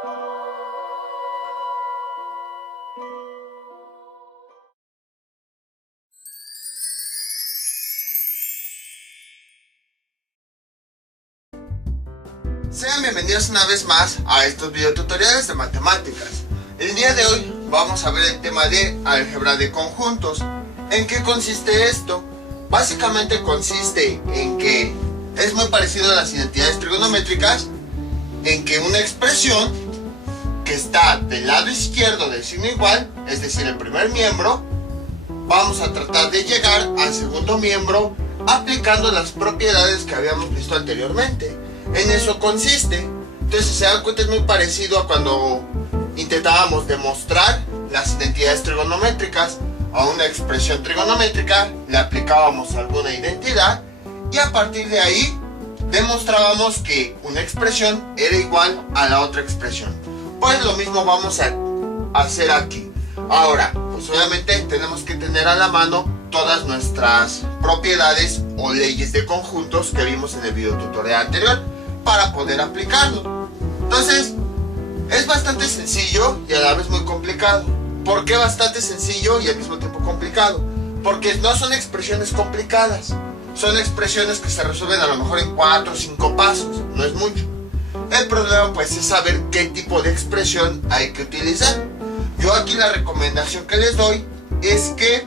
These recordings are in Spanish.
Sean bienvenidos una vez más a estos videotutoriales de matemáticas. El día de hoy vamos a ver el tema de álgebra de conjuntos. ¿En qué consiste esto? Básicamente consiste en que es muy parecido a las identidades trigonométricas, en que una expresión que está del lado izquierdo del signo igual, es decir, el primer miembro, vamos a tratar de llegar al segundo miembro aplicando las propiedades que habíamos visto anteriormente. En eso consiste. Entonces, si se dan cuenta, es muy parecido a cuando intentábamos demostrar las identidades trigonométricas. A una expresión trigonométrica le aplicábamos alguna identidad y a partir de ahí demostrábamos que una expresión era igual a la otra expresión. Pues lo mismo vamos a hacer aquí. Ahora, pues obviamente tenemos que tener a la mano todas nuestras propiedades o leyes de conjuntos que vimos en el video tutorial anterior para poder aplicarlo. Entonces, es bastante sencillo y a la vez muy complicado. ¿Por qué bastante sencillo y al mismo tiempo complicado? Porque no son expresiones complicadas. Son expresiones que se resuelven a lo mejor en 4 o 5 pasos. No es mucho. El problema pues es saber qué tipo de expresión hay que utilizar. Yo aquí la recomendación que les doy es que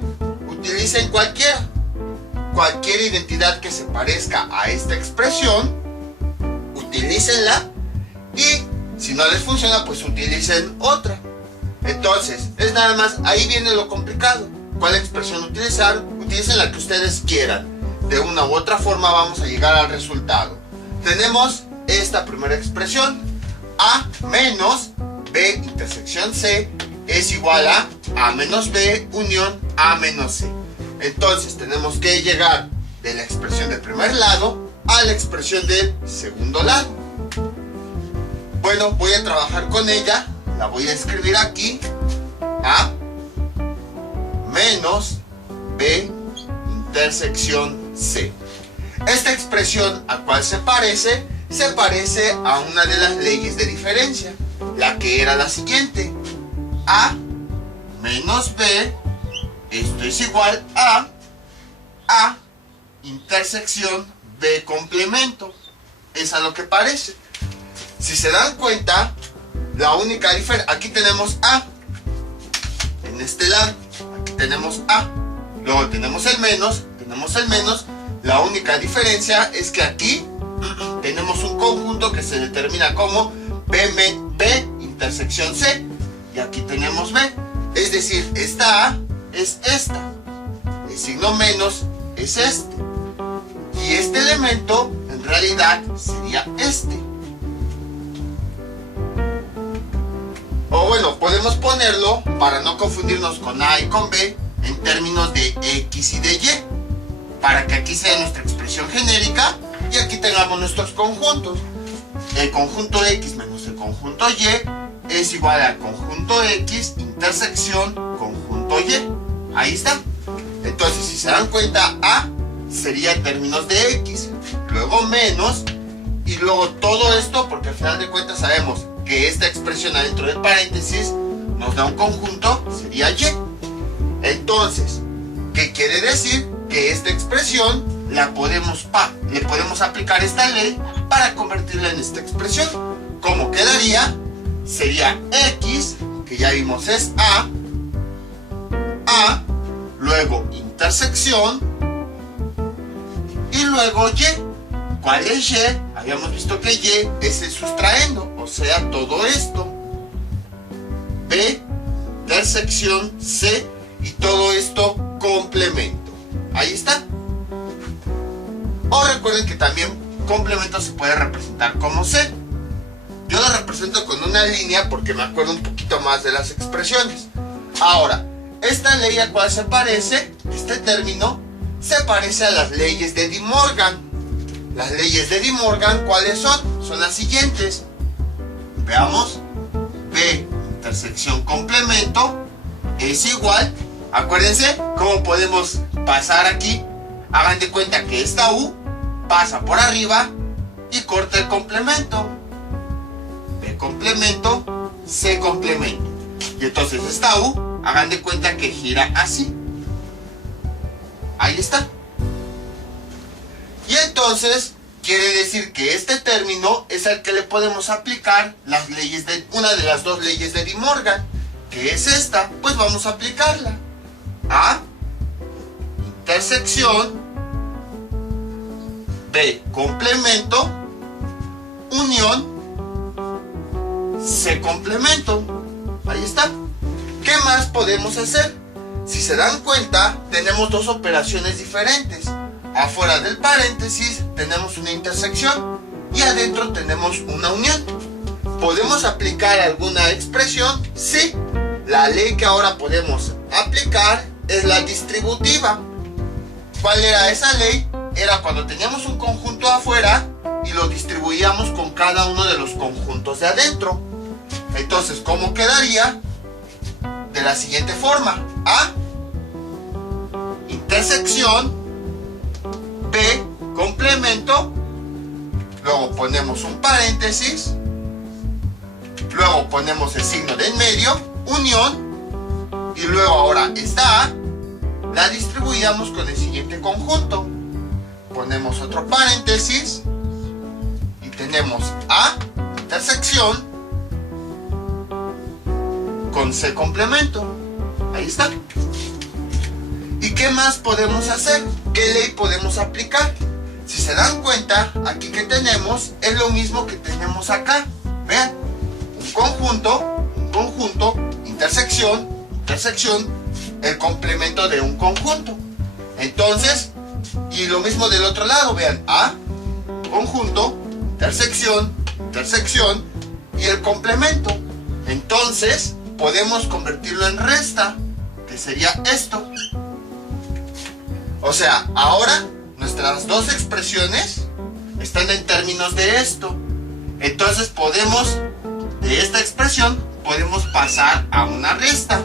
utilicen cualquier identidad que se parezca a esta expresión. Utilícenla y si no les funciona pues utilicen otra. Entonces es nada más, ahí viene lo complicado. ¿Cuál expresión utilizar? Utilicen la que ustedes quieran. De una u otra forma vamos a llegar al resultado. Tenemos esta primera expresión: a menos b intersección c es igual a menos b unión a menos c. Entonces tenemos que llegar de la expresión del primer lado a la expresión del segundo lado. Bueno, voy a trabajar con ella. La voy a escribir aquí: a menos b intersección c. Esta expresión a cuál se parece a una de las leyes de diferencia, la que era la siguiente: a menos b, esto es igual a intersección b complemento. Es a lo que parece. Si se dan cuenta, la única diferencia, aquí tenemos a, en este lado, aquí tenemos a, luego tenemos el menos, la única diferencia es que aquí tenemos un conjunto que se determina como b intersección c, y aquí tenemos b, es decir, esta a es esta, el signo menos es este, y este elemento en realidad sería este. O bueno, podemos ponerlo, para no confundirnos con a y con b, en términos de x y de y, para que aquí sea nuestra expresión genérica y aquí tengamos nuestros conjuntos. El conjunto x menos el conjunto y es igual al conjunto x intersección conjunto y. Ahí está. Entonces, si se dan cuenta, a sería en términos de x, luego menos, y luego todo esto, porque al final de cuentas sabemos que esta expresión adentro del paréntesis nos da un conjunto, sería y. Entonces, ¿qué quiere decir? Que esta expresión le podemos aplicar esta ley para convertirla en esta expresión. ¿Cómo quedaría? Sería x, que ya vimos es a, luego intersección y luego y. ¿Cuál es y? Habíamos visto que y es el sustraendo, o sea, todo esto. B, intersección C, y todo esto complemento. Ahí está. O recuerden que también complemento se puede representar como C. Yo lo represento con una línea porque me acuerdo un poquito más de las expresiones. Ahora, esta ley a cuál se parece, este término, se parece a las leyes de De Morgan. Las leyes de De Morgan, ¿cuáles son? Son las siguientes. Veamos. B intersección complemento es igual. Acuérdense cómo podemos pasar aquí. Hagan de cuenta que esta U pasa por arriba y corta el complemento. B complemento, C complemento. Y entonces esta U, hagan de cuenta que gira así. Ahí está. Y entonces quiere decir que este término es al que le podemos aplicar las leyes de una de las dos leyes de De Morgan, que es esta. Pues vamos a aplicarla. A, intersección, B, complemento, unión, C, complemento. Ahí está. ¿Qué más podemos hacer? Si se dan cuenta, tenemos dos operaciones diferentes. Afuera del paréntesis tenemos una intersección y adentro tenemos una unión. ¿Podemos aplicar alguna expresión? Sí. La ley que ahora podemos aplicar es la distributiva. ¿Cuál era esa ley? Era cuando teníamos un conjunto afuera y lo distribuíamos con cada uno de los conjuntos de adentro. Entonces, ¿cómo quedaría? De la siguiente forma. A, intersección, B, complemento, luego ponemos un paréntesis, luego ponemos el signo de en medio, unión, y luego ahora esta A la distribuíamos con el siguiente conjunto. Ponemos otro paréntesis y tenemos A, intersección, con C complemento. Ahí está. ¿Y qué más podemos hacer? ¿Qué ley podemos aplicar? Si se dan cuenta, aquí que tenemos es lo mismo que tenemos acá. Vean, un conjunto, intersección, el complemento de un conjunto. Entonces, y lo mismo del otro lado, vean, A, conjunto, intersección, y el complemento. Entonces, podemos convertirlo en resta, que sería esto. O sea, ahora nuestras dos expresiones están en términos de esto. Entonces podemos, de esta expresión, podemos pasar a una resta.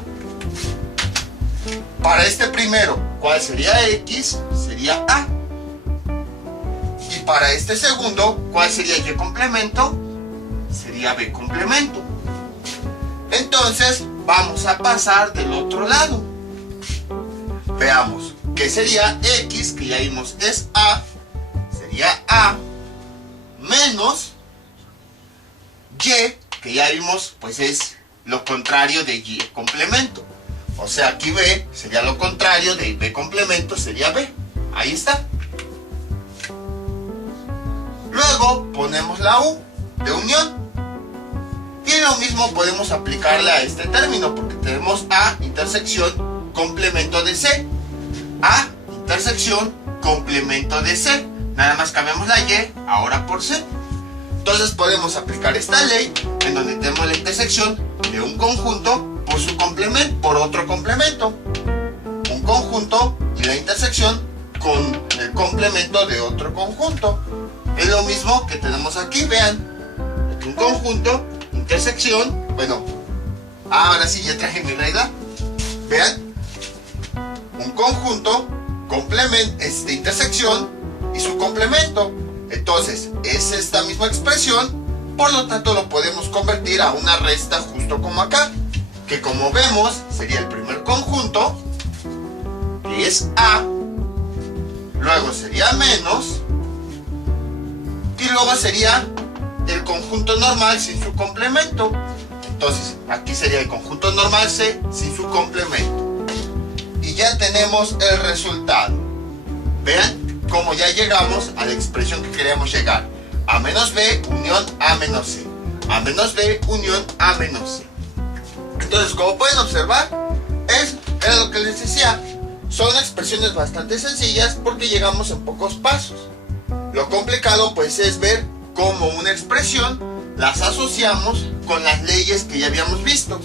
Para este primero, ¿cuál sería X? Sería A. Y para este segundo, ¿cuál sería Y complemento? Sería B complemento. Entonces, vamos a pasar del otro lado. Veamos, ¿qué sería X? Que ya vimos es A. Sería A menos Y, que ya vimos, pues es lo contrario de Y complemento. O sea, aquí B sería lo contrario de B complemento, sería B. Ahí está. Luego ponemos la U de unión. Y lo mismo podemos aplicarle a este término, porque tenemos A, intersección, complemento de C. A, intersección, complemento de C. Nada más cambiamos la Y ahora por C. Entonces podemos aplicar esta ley en donde tenemos la intersección de un conjunto por su complemento, por otro complemento. Un conjunto y la intersección con el complemento de otro conjunto. Es lo mismo que tenemos aquí, vean. Un conjunto, intersección, bueno, ahora sí ya traje mi regla. Vean, un conjunto, complemento, intersección y su complemento. Entonces, es esta misma expresión, por lo tanto lo podemos convertir a una resta justo como acá, que como vemos sería el primer conjunto, que es A, luego sería menos, y luego sería el conjunto normal sin su complemento. Entonces, aquí sería el conjunto normal C sin su complemento. Y ya tenemos el resultado. Vean cómo ya llegamos a la expresión que queríamos llegar. A menos B unión A menos C. A menos B unión A menos C. Entonces, como pueden observar, era lo que les decía. Son expresiones bastante sencillas porque llegamos en pocos pasos. Lo complicado pues es ver cómo una expresión las asociamos con las leyes que ya habíamos visto.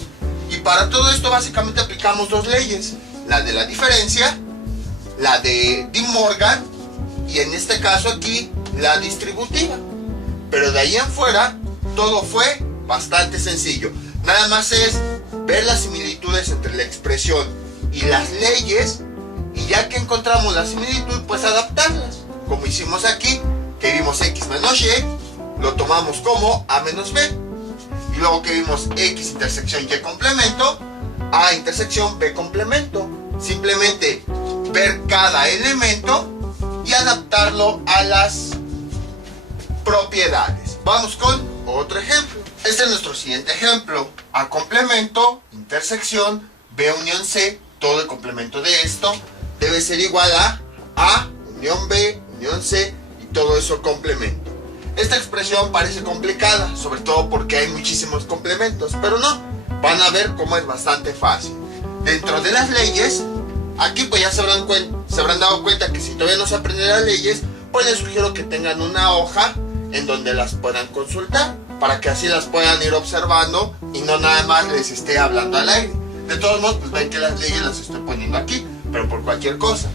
Y para todo esto básicamente aplicamos dos leyes. La de la diferencia, la de De Morgan, y en este caso aquí la distributiva. Pero de ahí en fuera todo fue bastante sencillo. Nada más es ver las similitudes entre la expresión y las leyes, y ya que encontramos la similitud, pues adaptarlas, como hicimos aquí, que vimos X menos Y, lo tomamos como A menos B. luego que vimos X intersección Y complemento, A intersección B complemento. Simplemente ver cada elemento y adaptarlo a las propiedades. Vamos con otro ejemplo. Este es nuestro siguiente ejemplo. A complemento, intersección, B unión C, todo el complemento de esto debe ser igual a A unión B, unión C y todo eso complemento. Esta expresión parece complicada, sobre todo porque hay muchísimos complementos, pero no, van a ver cómo es bastante fácil. Dentro de las leyes, aquí pues ya se habrán dado cuenta que si todavía no se aprenden las leyes, pues les sugiero que tengan una hoja en donde las puedan consultar, para que así las puedan ir observando y no nada más les esté hablando al aire. De todos modos, pues ven que las leyes las estoy poniendo aquí, pero por cualquier cosa.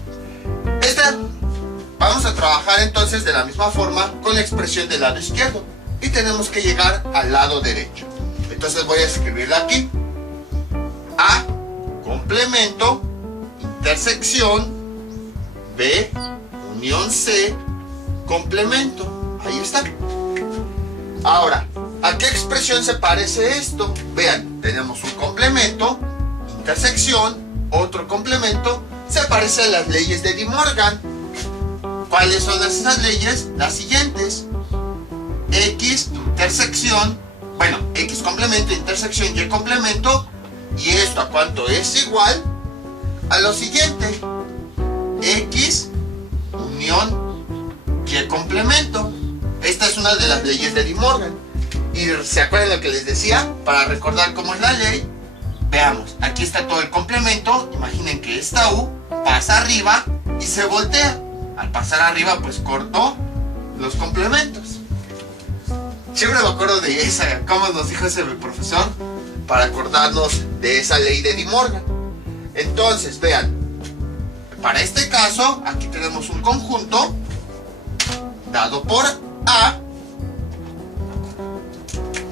Vamos a trabajar entonces de la misma forma con la expresión del lado izquierdo y tenemos que llegar al lado derecho. Entonces voy a escribirla aquí. A complemento, intersección, B unión C, complemento. Ahí está. Ahora, ¿a qué expresión se parece esto? Vean, tenemos un complemento, intersección, otro complemento. Se parece a las leyes de De Morgan. ¿Cuáles son esas leyes? Las siguientes. X intersección, bueno, X complemento, intersección, Y complemento. ¿Y esto a cuánto es igual? A lo siguiente. X unión Y complemento. Esta es una de las leyes de De Morgan. ¿Y se acuerdan lo que les decía? Para recordar cómo es la ley, veamos, aquí está todo el complemento. Imaginen que esta U pasa arriba y se voltea. Al pasar arriba, pues cortó los complementos. Siempre me acuerdo de esa, cómo nos dijo ese profesor, para acordarnos de esa ley de De Morgan. Entonces, vean, para este caso, aquí tenemos un conjunto dado por A.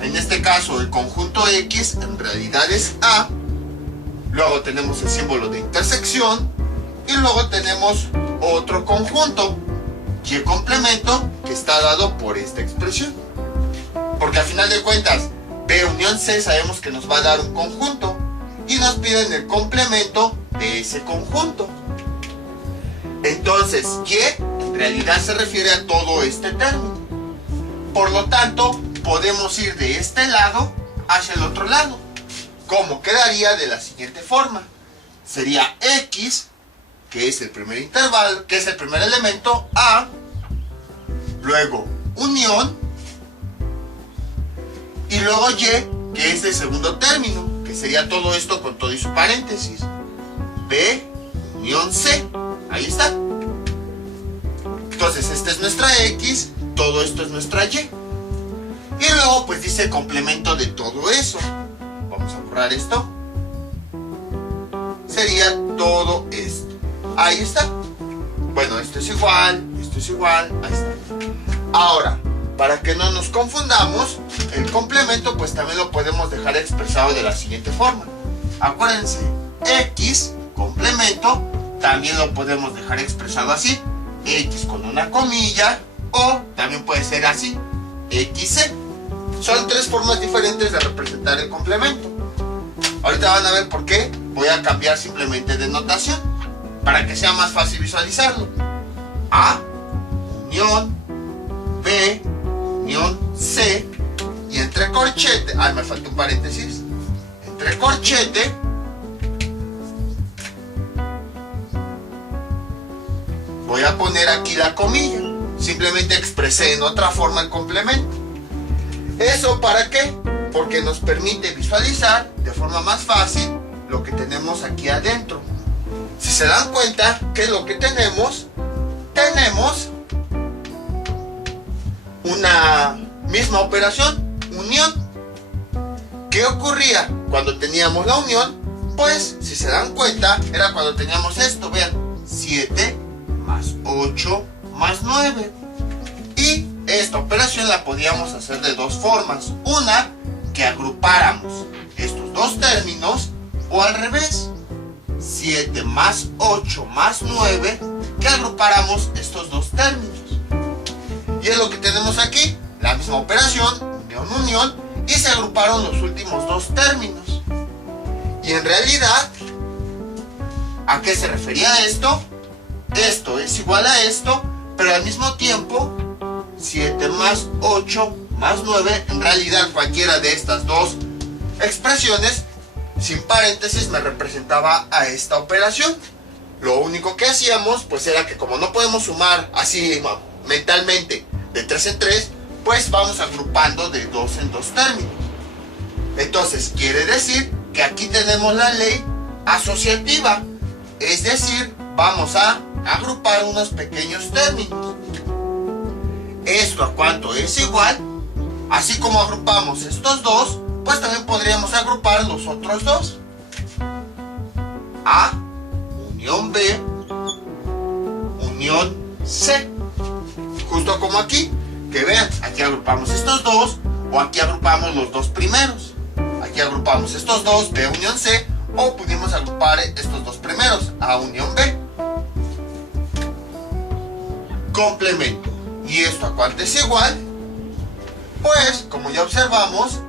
En este caso, el conjunto X en realidad es A. Luego tenemos el símbolo de intersección. Y luego tenemos otro conjunto, Y complemento, que está dado por esta expresión. Porque al final de cuentas, B unión C sabemos que nos va a dar un conjunto. Y nos piden el complemento de ese conjunto. Entonces, Y en realidad se refiere a todo este término. Por lo tanto, podemos ir de este lado hacia el otro lado. ¿Cómo quedaría? De la siguiente forma. Sería X, que es el primer intervalo, que es el primer elemento, A, luego unión, y luego Y, que es el segundo término, que sería todo esto con todo y su paréntesis, B, unión C. Ahí está. Entonces esta es nuestra X, todo esto es nuestra Y. Y luego pues dice complemento de todo eso. Vamos a borrar esto. Sería todo esto. Ahí está. Bueno, esto es igual, ahí está. Ahora, para que no nos confundamos, el complemento pues también lo podemos dejar expresado de la siguiente forma. Acuérdense, X, complemento, también lo podemos dejar expresado así. X con una comilla, o también puede ser así, XC. Son tres formas diferentes de representar el complemento. Ahorita van a ver por qué voy a cambiar simplemente de notación, para que sea más fácil visualizarlo. A, unión, B, unión, C, y entre corchete, me falta un paréntesis, entre corchete, voy a poner aquí la comilla, simplemente expresé en otra forma el complemento. ¿Eso para qué? Porque nos permite visualizar de forma más fácil lo que tenemos aquí adentro. Si se dan cuenta, ¿qué es lo que tenemos? Tenemos una misma operación, unión. ¿Qué ocurría cuando teníamos la unión? Pues, si se dan cuenta, era cuando teníamos esto, vean, 7 más 8 más 9. Y esta operación la podíamos hacer de dos formas. Una, que agrupáramos estos dos términos, o al revés, 7 más 8 más 9, que agrupáramos estos dos términos. Y es lo que tenemos aquí, la misma operación, unión, unión, y se agruparon los últimos dos términos. Y en realidad, ¿a qué se refería esto? Esto es igual a esto, pero al mismo tiempo 7 más 8 más 9, en realidad cualquiera de estas dos expresiones sin paréntesis me representaba a esta operación. Lo único que hacíamos pues era que como no podemos sumar así mentalmente de 3 en 3, pues vamos agrupando de 2 en 2 términos. Entonces quiere decir que aquí tenemos la ley asociativa, es decir, vamos a agrupar unos pequeños términos. ¿Esto a cuánto es igual? Así como agrupamos estos dos, pues también podríamos agrupar los otros dos. A unión B unión C. Justo como aquí, que vean, aquí agrupamos estos dos, o aquí agrupamos los dos primeros. Aquí agrupamos estos dos, B unión C, o pudimos agrupar estos dos primeros, A unión B. Complemento. ¿Y esto a cuánto es igual? Pues, como ya observamos,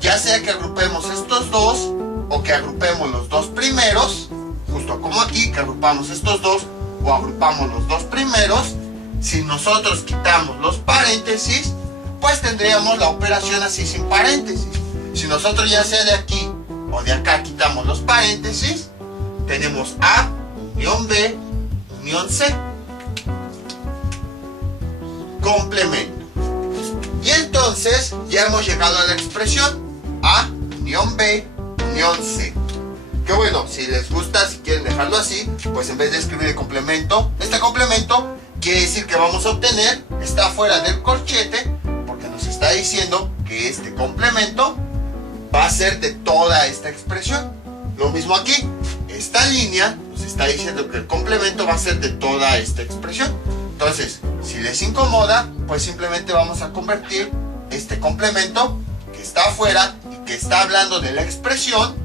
ya sea que agrupemos estos dos, o que agrupemos los dos primeros, justo como aquí, que agrupamos estos dos, o agrupamos los dos primeros, si nosotros quitamos los paréntesis, pues tendríamos la operación así sin paréntesis. Si nosotros ya sea de aquí o de acá quitamos los paréntesis, tenemos A unión B unión C. Complemento. Y entonces ya hemos llegado a la expresión A unión B unión C. Que bueno, si les gusta, si quieren dejarlo así, pues en vez de escribir el complemento, este complemento quiere decir que vamos a obtener, está fuera del corchete, porque nos está diciendo que este complemento va a ser de toda esta expresión. Lo mismo aquí, esta línea nos está diciendo que el complemento va a ser de toda esta expresión. Entonces, si les incomoda, pues simplemente vamos a convertir este complemento que está afuera y que está hablando de la expresión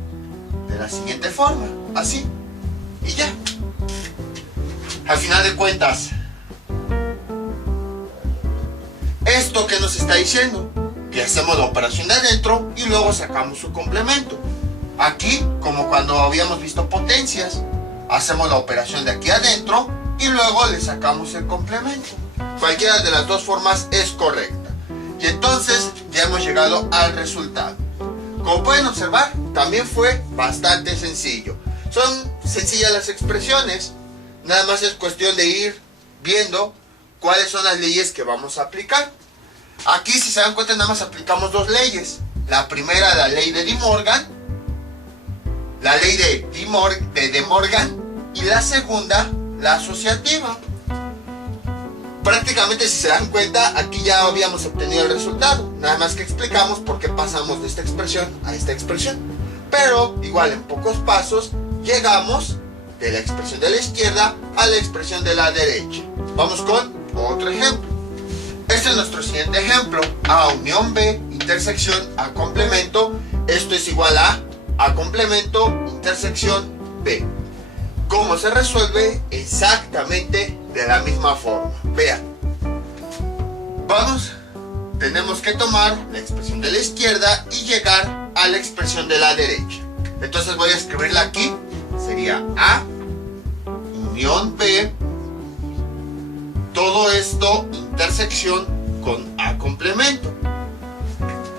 de la siguiente forma, así, y ya. Al final de cuentas, ¿esto qué nos está diciendo? Que hacemos la operación de adentro y luego sacamos su complemento. Aquí, como cuando habíamos visto potencias, hacemos la operación de aquí adentro y luego le sacamos el complemento. Cualquiera de las dos formas es correcta. Y entonces ya hemos llegado al resultado. Como pueden observar, también fue bastante sencillo. Son sencillas las expresiones, nada más es cuestión de ir viendo cuáles son las leyes que vamos a aplicar. Aquí, si se dan cuenta, nada más aplicamos dos leyes. La primera, la ley de De Morgan, la ley de De Morgan, y la segunda, la asociativa. Prácticamente, si se dan cuenta, aquí ya habíamos obtenido el resultado. Nada más que explicamos por qué pasamos de esta expresión a esta expresión. Pero, igual, en pocos pasos, llegamos de la expresión de la izquierda a la expresión de la derecha. Vamos con otro ejemplo. Este es nuestro siguiente ejemplo. A unión B, intersección A complemento. Esto es igual a complemento, intersección B. ¿Cómo se resuelve? Exactamente de la misma forma. Vean. Vamos, tenemos que tomar la expresión de la izquierda y llegar a la expresión de la derecha. Entonces voy a escribirla aquí. Sería A unión B. Todo esto intersección con A complemento.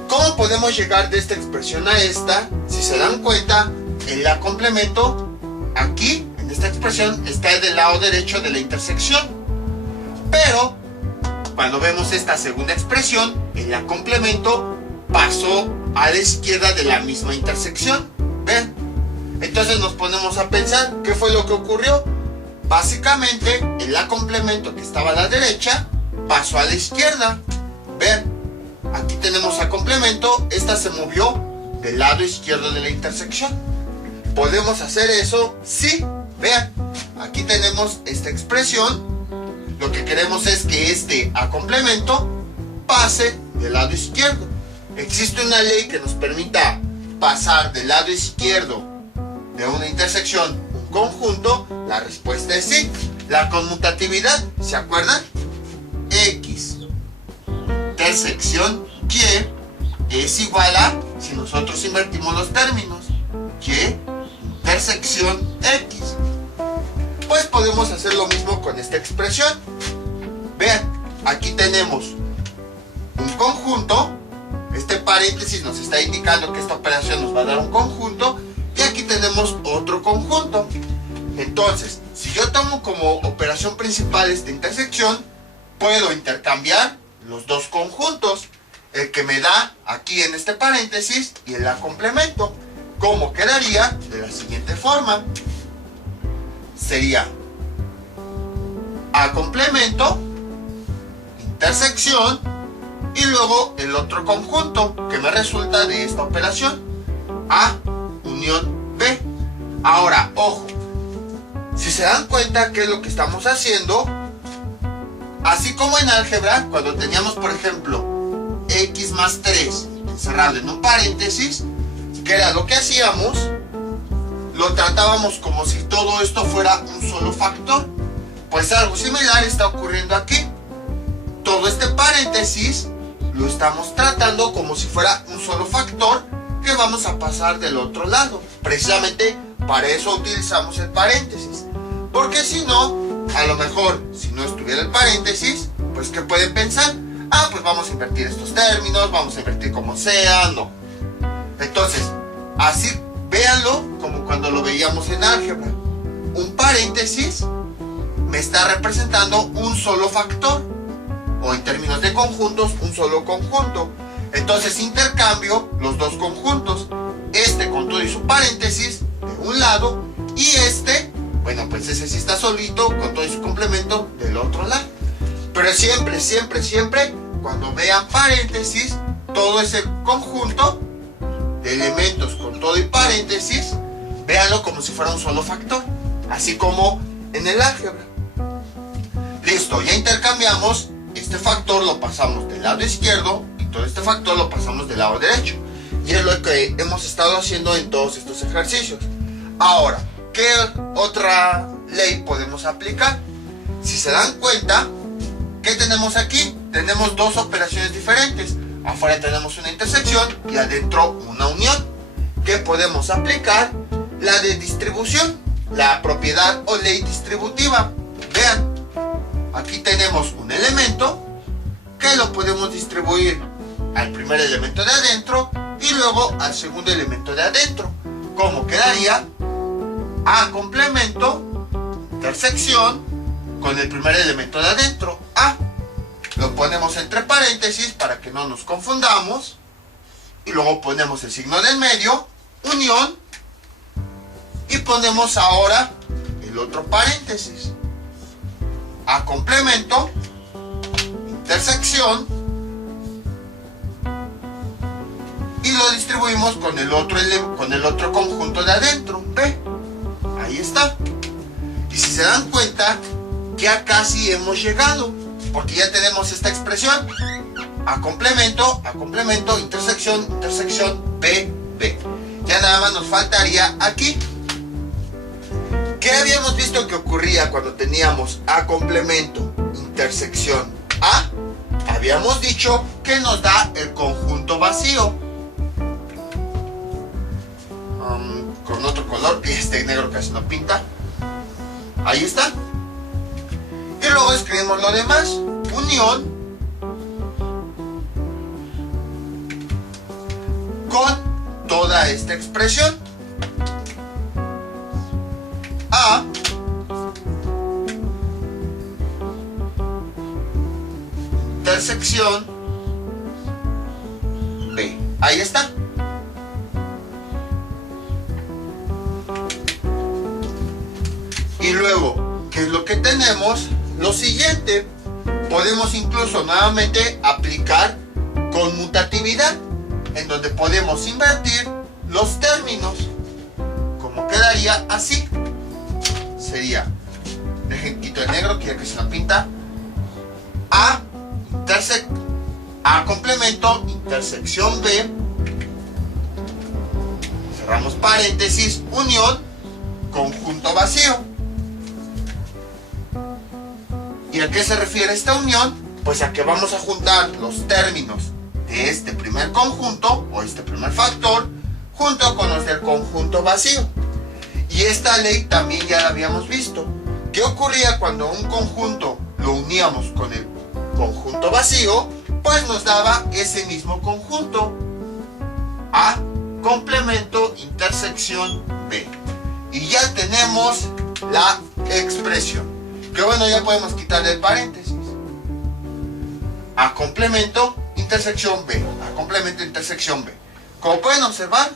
¿Cómo podemos llegar de esta expresión a esta? Si se dan cuenta, el A complemento aquí en esta expresión está del lado derecho de la intersección. Pero cuando vemos esta segunda expresión, el A complemento pasó a la izquierda de la misma intersección. ¿Ven? Entonces nos ponemos a pensar, ¿qué fue lo que ocurrió? Básicamente, el A complemento que estaba a la derecha pasó a la izquierda. Ven, aquí tenemos A complemento, esta se movió del lado izquierdo de la intersección. ¿Podemos hacer eso? Sí. Vean, aquí tenemos esta expresión. Lo que queremos es que este A complemento pase del lado izquierdo. ¿Existe una ley que nos permita pasar del lado izquierdo de una intersección un conjunto? La respuesta es sí. La conmutatividad, ¿se acuerdan? X intersección Y es igual a, si nosotros invertimos los términos, y intersección x. Pues podemos hacer lo mismo con esta expresión. Vean, aquí tenemos un conjunto. Este paréntesis nos está indicando que esta operación nos va a dar un conjunto. Y aquí tenemos otro conjunto. Entonces, si yo tomo como operación principal esta intersección, puedo intercambiar los dos conjuntos. El que me da aquí en este paréntesis y el la complemento. ¿Cómo quedaría? De la siguiente forma. Sería A complemento, intersección, y luego el otro conjunto que me resulta de esta operación. A unión B. Ahora, ojo. Si se dan cuenta qué es lo que estamos haciendo, así como en álgebra, cuando teníamos, por ejemplo, x más 3 encerrado en un paréntesis, que era lo que hacíamos, lo tratábamos como si todo esto fuera un solo factor. Pues algo similar está ocurriendo aquí. Todo este paréntesis lo estamos tratando como si fuera un solo factor que vamos a pasar del otro lado. Precisamente para eso utilizamos el paréntesis. Porque si no, a lo mejor, si no estuviera el paréntesis, pues ¿qué pueden pensar? Ah, pues vamos a invertir estos términos, vamos a invertir como sea, no. Entonces, así véanlo como cuando lo veíamos en álgebra. Un paréntesis me está representando un solo factor, o en términos de conjuntos, un solo conjunto. Entonces intercambio los dos conjuntos, este con todo y su paréntesis de un lado, y este, bueno, pues ese sí está solito con todo y su complemento del otro lado. Pero siempre, siempre, siempre, cuando vean paréntesis, todo ese conjunto de elementos con todo y paréntesis, véanlo como si fuera un solo factor, así como en el álgebra. Listo, ya intercambiamos, este factor lo pasamos del lado izquierdo y todo este factor lo pasamos del lado derecho. Y es lo que hemos estado haciendo en todos estos ejercicios. Ahora, ¿qué otra ley podemos aplicar? Si se dan cuenta, ¿qué tenemos aquí? Tenemos dos operaciones diferentes. Afuera tenemos una intersección y adentro una unión. ¿Qué podemos aplicar? La de distribución, la propiedad o ley distributiva. Vean, aquí tenemos un elemento que lo podemos distribuir al primer elemento de adentro y luego al segundo elemento de adentro. ¿Cómo quedaría? A complemento, intersección, con el primer elemento de adentro, A. Lo ponemos entre paréntesis para que no nos confundamos. Y luego ponemos el signo del medio, unión. Y ponemos ahora el otro paréntesis. A complemento, intersección. Y lo distribuimos con el otro conjunto de adentro, B. Ahí está. Y si se dan cuenta, ya casi hemos llegado, porque ya tenemos esta expresión. A complemento, intersección, intersección, B, B. Ya nada más nos faltaría aquí. ¿Qué habíamos visto que ocurría cuando teníamos A complemento, intersección, A? Habíamos dicho que nos da el conjunto vacío. Con otro color, este negro casi no pinta. Ahí está. Y luego escribimos lo demás. Unión con toda esta expresión. A intersección B. Ahí está. Y luego, ¿qué es lo que tenemos? Lo siguiente, podemos incluso nuevamente aplicar conmutatividad, en donde podemos invertir los términos. Como quedaría así. Sería, dejen quito el negro, que ya que se la pinta. A complemento, intersección B. Cerramos paréntesis, unión, conjunto vacío. ¿Y a qué se refiere esta unión? Pues a que vamos a juntar los términos de este primer conjunto o este primer factor junto con los del conjunto vacío. Y esta ley también ya la habíamos visto. ¿Qué ocurría cuando un conjunto lo uníamos con el conjunto vacío? Pues nos daba ese mismo conjunto. A complemento intersección B. Y ya tenemos la expresión. Que bueno, ya podemos quitarle el paréntesis. A complemento intersección B. A complemento intersección B. Como pueden observar,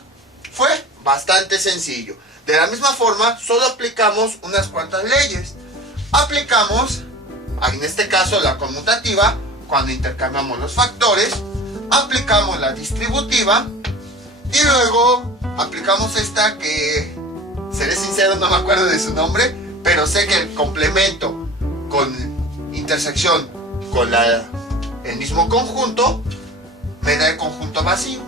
fue bastante sencillo. De la misma forma, solo aplicamos unas cuantas leyes. Aplicamos, en este caso, la conmutativa, cuando intercambiamos los factores. Aplicamos la distributiva. Y luego aplicamos esta que, seré sincero, no me acuerdo de su nombre, pero sé que el complemento con intersección con el mismo conjunto me da el conjunto vacío.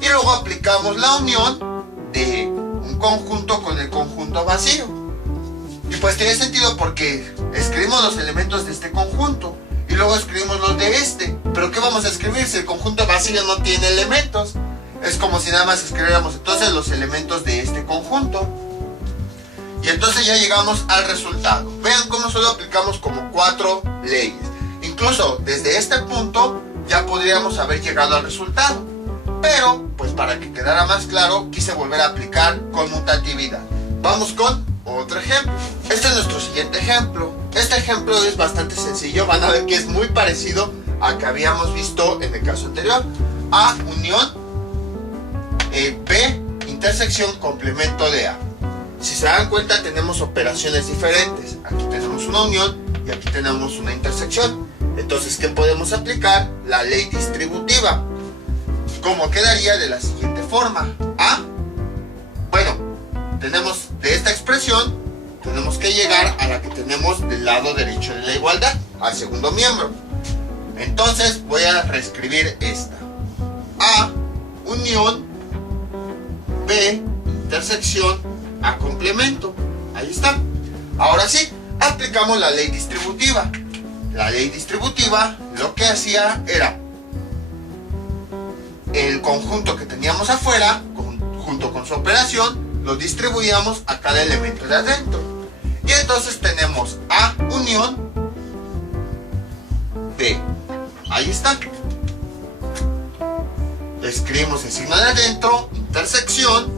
Y luego aplicamos la unión de un conjunto con el conjunto vacío. Y pues tiene sentido porque escribimos los elementos de este conjunto y luego escribimos los de este. Pero ¿qué vamos a escribir si el conjunto vacío no tiene elementos? Es como si nada más escribiéramos entonces los elementos de este conjunto. Y entonces ya llegamos al resultado. Vean cómo solo aplicamos como 4 leyes. Incluso desde este punto ya podríamos haber llegado al resultado. Pero, pues para que quedara más claro, quise volver a aplicar conmutatividad. Vamos con otro ejemplo. Este es nuestro siguiente ejemplo. Este ejemplo es bastante sencillo. Van a ver que es muy parecido al que habíamos visto en el caso anterior. A unión B intersección complemento de A. Si se dan cuenta, tenemos operaciones diferentes. Aquí tenemos una unión y aquí tenemos una intersección. Entonces, ¿qué podemos aplicar? La ley distributiva. ¿Cómo quedaría? De la siguiente forma. A, bueno, tenemos de esta expresión, tenemos que llegar a la que tenemos del lado derecho de la igualdad, al segundo miembro. Entonces, voy a reescribir esta. A, unión, B, intersección, A complemento. Ahí está. Ahora sí, aplicamos la ley distributiva. La ley distributiva lo que hacía era el conjunto que teníamos afuera, junto con su operación, lo distribuíamos a cada elemento de adentro. Y entonces tenemos A unión B. Ahí está. Escribimos el signo de adentro, intersección,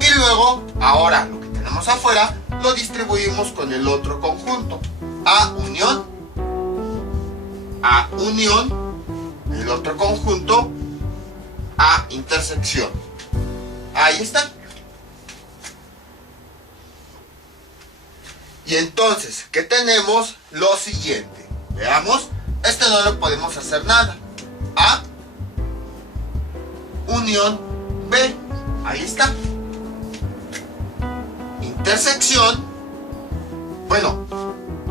y luego, ahora lo que tenemos afuera, lo distribuimos con el otro conjunto. A unión, el otro conjunto, A intersección. Ahí está. Y entonces, ¿qué tenemos? Lo siguiente. Veamos, este no le podemos hacer nada. A unión B. Ahí está. Intersección. Bueno,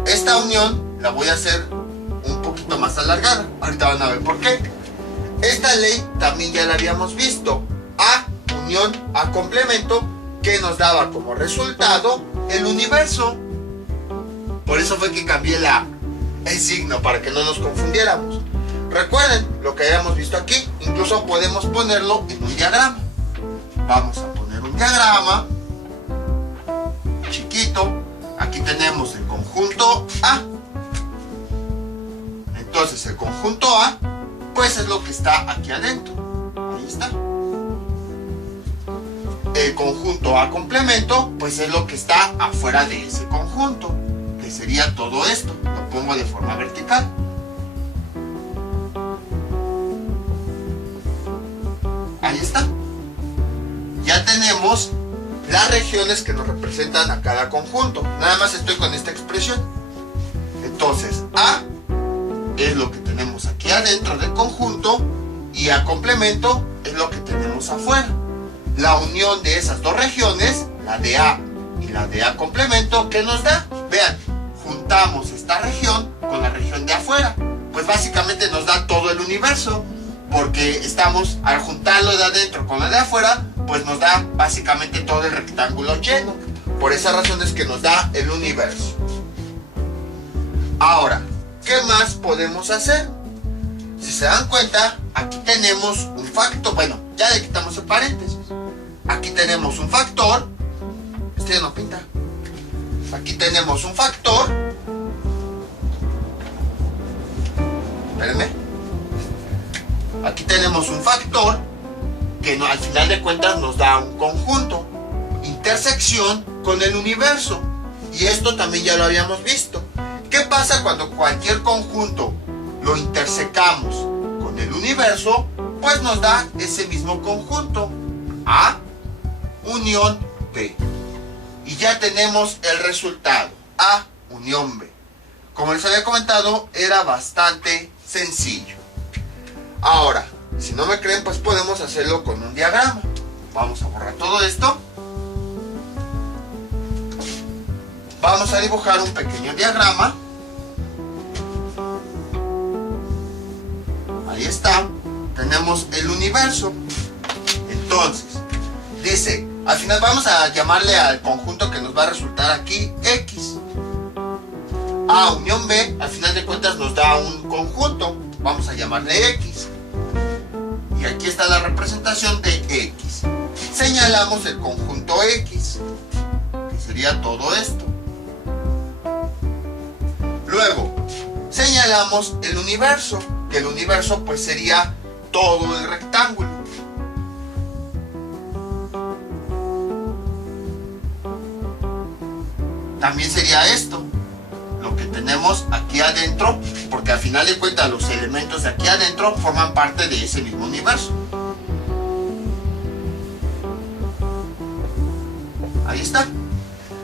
esta unión la voy a hacer un poquito más alargada. Ahorita van a ver por qué. Esta ley también ya la habíamos visto. A unión A complemento, que nos daba como resultado el universo. Por eso fue que cambié el signo, para que no nos confundiéramos. Recuerden lo que habíamos visto aquí. Incluso podemos ponerlo en un diagrama. Vamos a poner un diagrama chiquito. Aquí tenemos el conjunto A. Entonces el conjunto A, pues es lo que está aquí adentro. Ahí está. El conjunto A complemento, pues es lo que está afuera de ese conjunto, que sería todo esto. Lo pongo de forma vertical. Ahí está. Ya tenemos las regiones que nos representan a cada conjunto. Nada más estoy con esta expresión. Entonces, A es lo que tenemos aquí adentro del conjunto y A complemento es lo que tenemos afuera. La unión de esas dos regiones, la de A y la de A complemento, ¿qué nos da? Vean, juntamos esta región con la región de afuera. Pues básicamente nos da todo el universo, porque estamos, al juntarlo de adentro con lo de afuera, pues nos da básicamente todo el rectángulo lleno. Por esa razón es que nos da el universo. Ahora, ¿qué más podemos hacer? Si se dan cuenta, aquí tenemos un factor. Bueno, ya le quitamos el paréntesis. Aquí tenemos un factor. Este ya no pinta. Aquí tenemos un factor. Espérenme. Aquí tenemos un factor que no, al final de cuentas nos da un conjunto. Intersección con el universo. Y esto también ya lo habíamos visto. ¿Qué pasa cuando cualquier conjunto lo intersecamos con el universo? Pues nos da ese mismo conjunto. A unión B. Y ya tenemos el resultado. A unión B. Como les había comentado, era bastante sencillo. Ahora, si no me creen, pues podemos hacerlo con un diagrama. Vamos a borrar todo esto. Vamos a dibujar un pequeño diagrama. Ahí está. Tenemos el universo. Entonces, dice, al final vamos a llamarle al conjunto que nos va a resultar aquí X. A unión B, al final de cuentas nos da un conjunto. Vamos a llamarle X. Y aquí está la representación de X. Señalamos el conjunto X, que sería todo esto. Luego, señalamos el universo, que el universo pues sería todo el rectángulo. También sería esto, lo que tenemos aquí adentro, porque al final de cuentas los elementos de aquí adentro forman parte de ese mismo universo. Ahí está.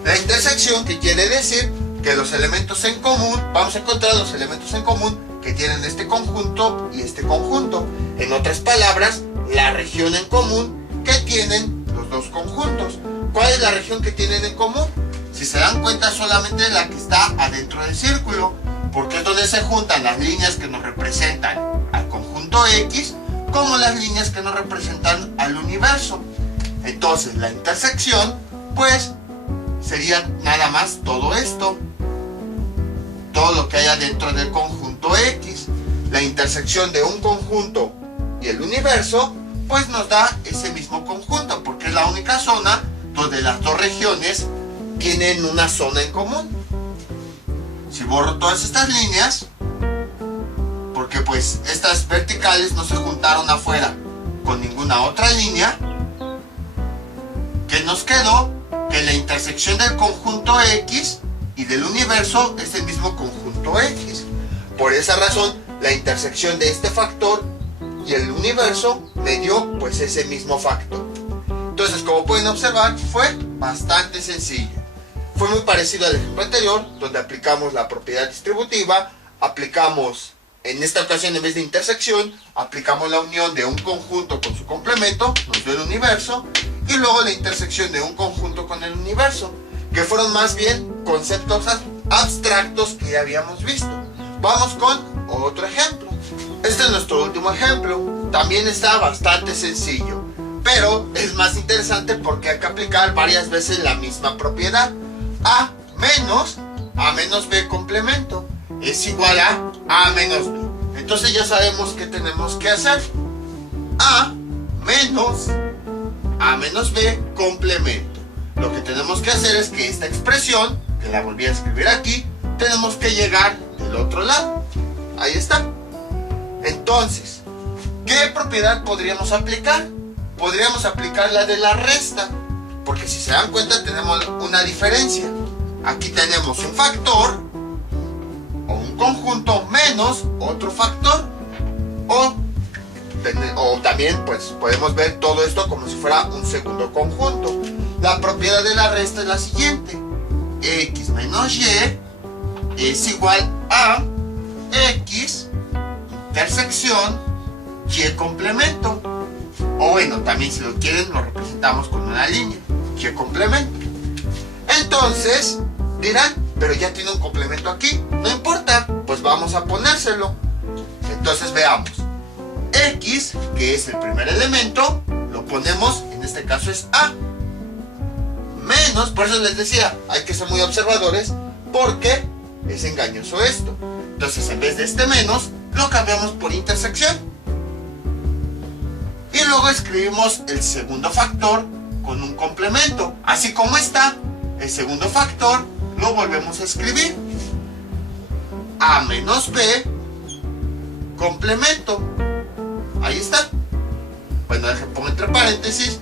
La intersección, que quiere decir que los elementos en común, vamos a encontrar los elementos en común que tienen este conjunto y este conjunto. En otras palabras, la región en común que tienen los dos conjuntos. ¿Cuál es la región que tienen en común? Si se dan cuenta, solamente la que está adentro del círculo, porque es donde se juntan las líneas que nos representan al conjunto X, como las líneas que nos representan al universo. Entonces, la intersección, pues, sería nada más todo esto. Todo lo que hay dentro del conjunto X. La intersección de un conjunto y el universo, pues nos da ese mismo conjunto, porque es la única zona donde las dos regiones tienen una zona en común. Si borro todas estas líneas, porque pues estas verticales no se juntaron afuera con ninguna otra línea, ¿qué nos quedó? Que la intersección del conjunto X y del universo es el mismo conjunto X. Por esa razón, la intersección de este factor y el universo me dio pues ese mismo factor. Entonces, como pueden observar, fue bastante sencillo. Fue muy parecido al ejemplo anterior, donde aplicamos la propiedad distributiva, aplicamos, en esta ocasión en vez de intersección, aplicamos la unión de un conjunto con su complemento, nos dio el universo, y luego la intersección de un conjunto con el universo, que fueron más bien conceptos abstractos que ya habíamos visto. Vamos con otro ejemplo. Este es nuestro último ejemplo. También está bastante sencillo, pero es más interesante porque hay que aplicar varias veces la misma propiedad. A menos B complemento es igual a menos B. Entonces ya sabemos qué tenemos que hacer. A menos B complemento. Lo que tenemos que hacer es que esta expresión, que la volví a escribir aquí, tenemos que llegar del otro lado. Ahí está. Entonces, ¿qué propiedad podríamos aplicar? Podríamos aplicar la de la resta, porque si se dan cuenta tenemos una diferencia. Aquí tenemos un factor o un conjunto menos otro factor, o también pues podemos ver todo esto como si fuera un segundo conjunto. La propiedad de la resta es la siguiente: X menos Y es igual a X intersección Y complemento. O bueno, también si lo quieren lo representamos con una línea, Y complemento. Entonces dirán, pero ya tiene un complemento aquí. No importa, pues vamos a ponérselo. Entonces veamos. X, que es el primer elemento, lo ponemos, en este caso es A. Menos, por eso les decía, hay que ser muy observadores, porque es engañoso esto. Entonces en vez de este menos, lo cambiamos por intersección. y luego escribimos el segundo factor con un complemento. Así como está, el segundo factor lo volvemos a escribir. A menos B, complemento. Ahí está. Bueno, pongo entre paréntesis,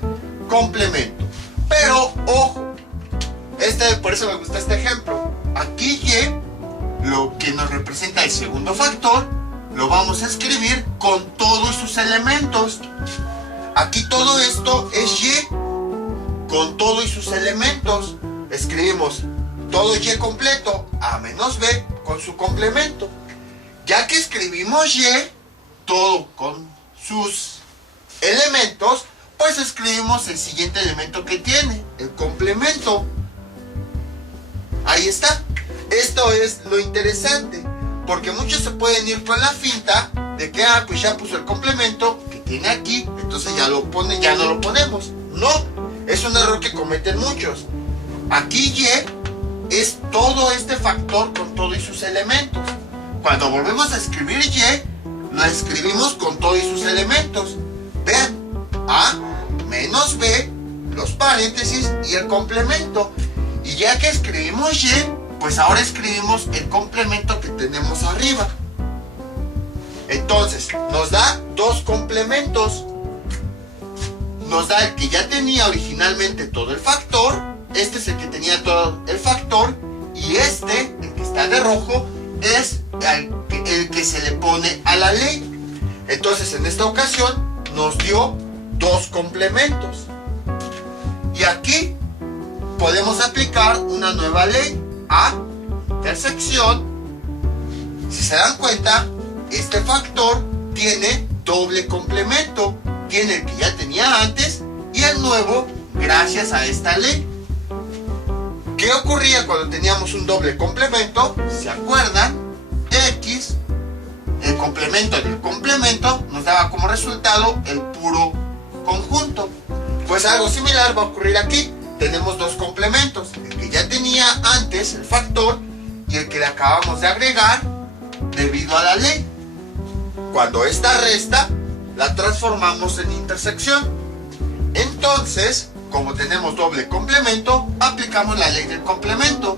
complemento. Pero, ojo, por eso me gusta este ejemplo. Aquí Y, lo que nos representa el segundo factor, lo vamos a escribir con todos sus elementos. Aquí todo esto es Y, con todo y sus elementos. Escribimos todo Y completo, A menos B, con su complemento. Ya que escribimos Y, todo con sus elementos, pues escribimos el siguiente elemento que tiene, el complemento. Ahí está. Esto es lo interesante, porque muchos se pueden ir con la finta de que, pues ya puso el complemento que tiene aquí, entonces ya lo pone, ya no lo ponemos. No, es un error que cometen muchos. Aquí Y es todo este factor con todo y sus elementos. Cuando volvemos a escribir Y, lo escribimos con todo y sus elementos. Vean, A menos B, los paréntesis y el complemento. Y ya que escribimos Y, pues ahora escribimos el complemento que tenemos arriba. Entonces, nos da dos complementos. Nos da el que ya tenía originalmente todo el factor. Este es el que tenía todo el factor. Y este, el que está de rojo, es el que se le pone a la ley. Entonces, en esta ocasión, nos dio dos complementos. Y aquí podemos aplicar una nueva ley. A, intersección. Si se dan cuenta, este factor tiene doble complemento. Tiene el que ya tenía antes y el nuevo gracias a esta ley. ¿Qué ocurría cuando teníamos un doble complemento? ¿Se acuerdan? X, el complemento del complemento, nos daba como resultado el puro conjunto. Pues algo similar va a ocurrir aquí. Tenemos dos complementos, el que ya tenía antes el factor y el que le acabamos de agregar debido a la ley. Cuando esta resta, la transformamos en intersección. Entonces, como tenemos doble complemento, aplicamos la ley del complemento,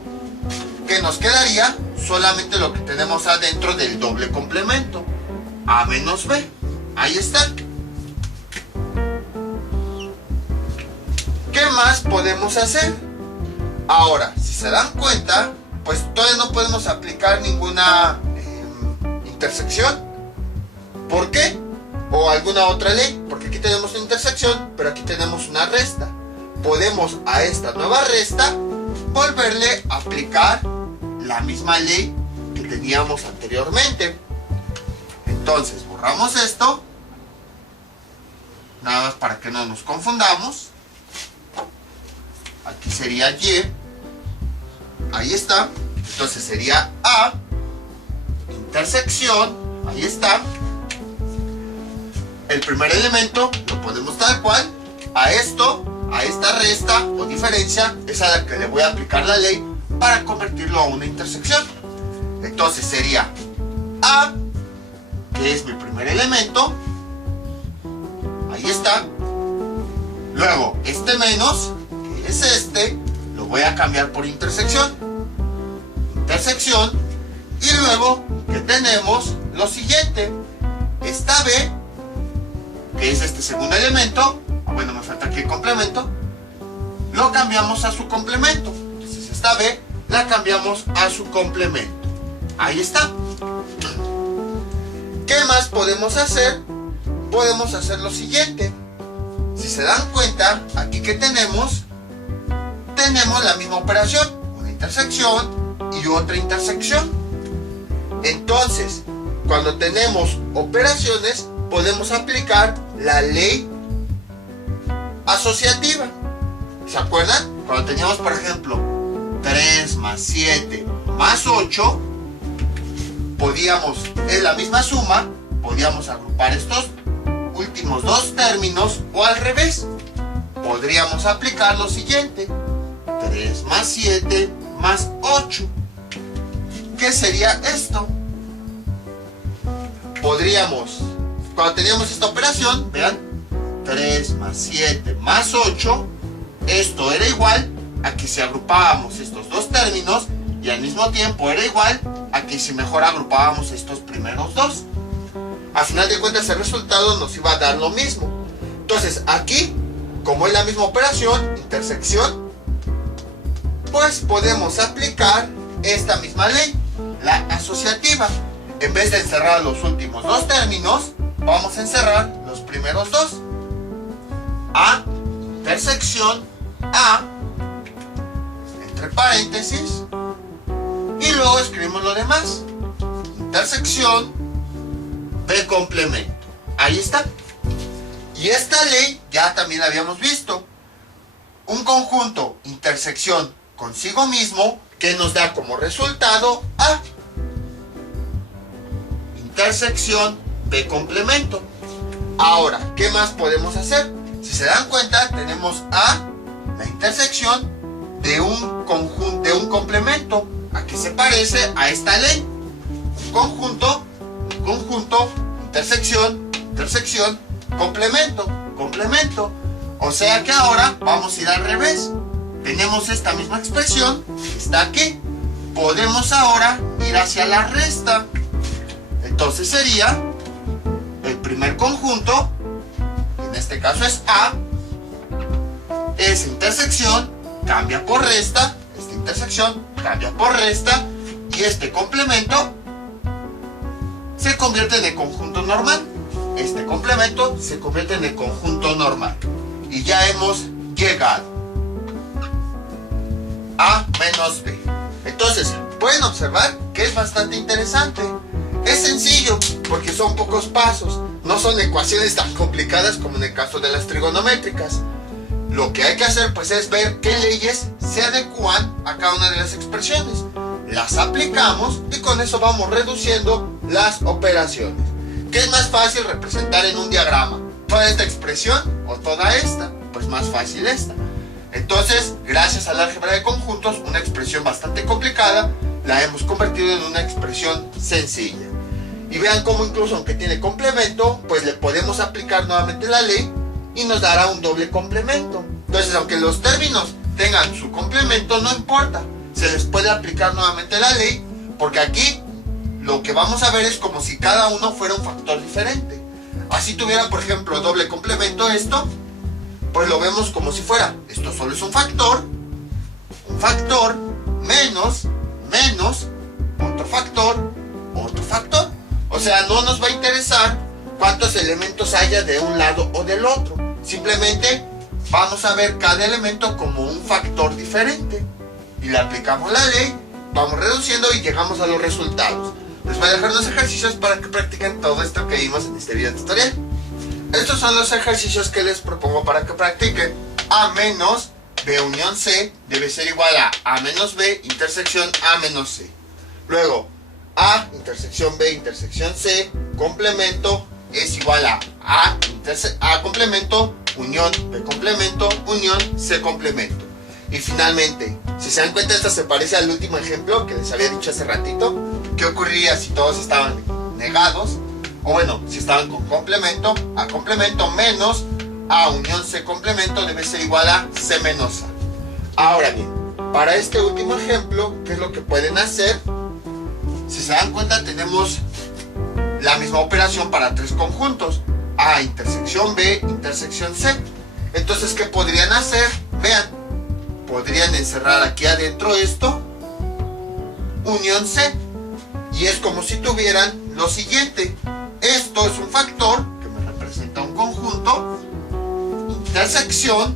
que nos quedaría solamente lo que tenemos adentro del doble complemento, A menos B. Ahí está. ¿Qué más podemos hacer? Ahora, si se dan cuenta, pues todavía no podemos aplicar ninguna intersección. ¿Por qué? O alguna otra ley, porque aquí tenemos una intersección, pero aquí tenemos una resta. Podemos a esta nueva resta volverle a aplicar la misma ley que teníamos anteriormente. Entonces, borramos esto, nada más para que no nos confundamos. Aquí sería Y, ahí está. Entonces sería A, intersección, ahí está. El primer elemento lo ponemos tal cual. A esto, a esta resta o diferencia, es a la que le voy a aplicar la ley para convertirlo a una intersección. Entonces sería A, que es mi primer elemento, ahí está. Luego este menos, que es este, lo voy a cambiar por intersección. Intersección. Y luego que tenemos lo siguiente, esta B, que es este segundo elemento, bueno, me falta aquí el complemento, lo cambiamos a su complemento. Entonces esta B la cambiamos a su complemento. Ahí está. ¿Qué más podemos hacer? Podemos hacer lo siguiente. Si se dan cuenta, aquí que tenemos la misma operación, una intersección y otra intersección. Entonces, cuando tenemos operaciones, podemos aplicar la ley asociativa. ¿Se acuerdan? Cuando teníamos, por ejemplo, 3 más 7 más 8, podíamos, en la misma suma, podíamos agrupar estos últimos dos términos o al revés. Podríamos aplicar lo siguiente: 3 más 7 más 8. ¿Qué sería esto? Podríamos, cuando teníamos esta operación, vean, 3 más 7 más 8, esto era igual a que si agrupábamos estos dos términos, y al mismo tiempo era igual a que si mejor agrupábamos estos primeros dos. Al final de cuentas el resultado nos iba a dar lo mismo. Entonces aquí, como es la misma operación, intersección, pues podemos aplicar esta misma ley, la asociativa. En vez de encerrar los últimos dos términos, vamos a encerrar los primeros dos. A, intersección A, entre paréntesis, y luego escribimos lo demás. Intersección B complemento. Ahí está. Y esta ley ya también la habíamos visto. Un conjunto intersección consigo mismo que nos da como resultado A. Intersección B complemento. Ahora, ¿qué más podemos hacer? Si se dan cuenta, tenemos A, la intersección de un conjunto, de un complemento. ¿A qué se parece a esta ley? Un conjunto, intersección, complemento. O sea que ahora vamos a ir al revés. Tenemos esta misma expresión que está aquí. Podemos ahora ir hacia la resta. Entonces sería el primer conjunto, en este caso es A, esa intersección cambia por resta, esta intersección cambia por resta, y este complemento se convierte en el conjunto normal. Este complemento se convierte en el conjunto normal. Y ya hemos llegado A menos B. Entonces, pueden observar que es bastante interesante. Es sencillo, porque son pocos pasos. No son ecuaciones tan complicadas como en el caso de las trigonométricas. Lo que hay que hacer pues es ver qué leyes se adecúan a cada una de las expresiones. Las aplicamos y con eso vamos reduciendo las operaciones. ¿Qué es más fácil representar en un diagrama? ¿Toda esta expresión o toda esta? Pues más fácil esta. Entonces, gracias al álgebra de conjuntos, una expresión bastante complicada la hemos convertido en una expresión sencilla. Y vean cómo incluso aunque tiene complemento, pues le podemos aplicar nuevamente la ley y nos dará un doble complemento. Entonces, aunque los términos tengan su complemento, no importa. Se les puede aplicar nuevamente la ley, porque aquí lo que vamos a ver es como si cada uno fuera un factor diferente. Así tuviera, por ejemplo, doble complemento esto, pues lo vemos como si fuera, esto solo es un factor, menos, otro factor. O sea, no nos va a interesar cuántos elementos haya de un lado o del otro. Simplemente vamos a ver cada elemento como un factor diferente. Y le aplicamos la ley, vamos reduciendo y llegamos a los resultados. Les voy a dejar los ejercicios para que practiquen todo esto que vimos en este video tutorial. Estos son los ejercicios que les propongo para que practiquen. A menos B unión C debe ser igual a menos B intersección A menos C. Luego, A intersección B intersección C complemento es igual a A complemento unión B complemento unión C complemento. Y finalmente, si se dan cuenta, esto se parece al último ejemplo que les había dicho hace ratito. ¿Qué ocurriría si todos estaban negados? O bueno, si estaban con complemento, A complemento menos A unión C complemento debe ser igual a C menos A. Ahora bien, para este último ejemplo, ¿qué es lo que pueden hacer? Si se dan cuenta, tenemos la misma operación para tres conjuntos. A intersección B intersección C. Entonces, ¿qué podrían hacer? Vean, podrían encerrar aquí adentro esto, unión C. Y es como si tuvieran lo siguiente. Esto es un factor que me representa un conjunto, intersección,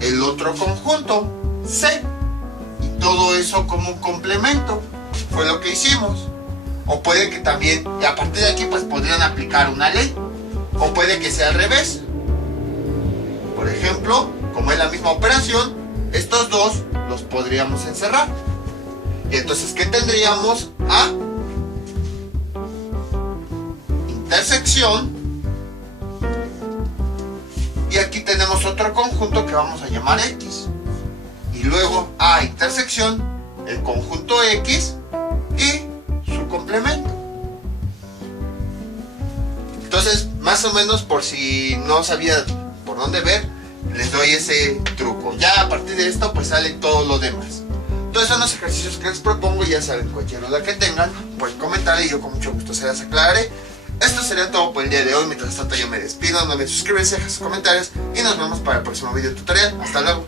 el otro conjunto, C. Y todo eso como un complemento. Fue lo que hicimos. O puede que también, y a partir de aquí pues podrían aplicar una ley. O puede que sea al revés. Por ejemplo, como es la misma operación, estos dos los podríamos encerrar. Y entonces, ¿qué tendríamos? A intersección, y aquí tenemos otro conjunto que vamos a llamar X, y luego A intersección, el conjunto X y su complemento. Entonces, Más o menos, por si no sabía por dónde ver, les doy ese truco. Ya a partir de esto pues sale todo lo demás. Todos son los ejercicios que les propongo. Ya saben, cualquier duda que tengan pues comentar y yo con mucho gusto se las aclararé. Esto sería todo por el día de hoy. Mientras tanto yo me despido, no olviden suscribirse, dejar sus comentarios y nos vemos para el próximo video tutorial. Hasta luego.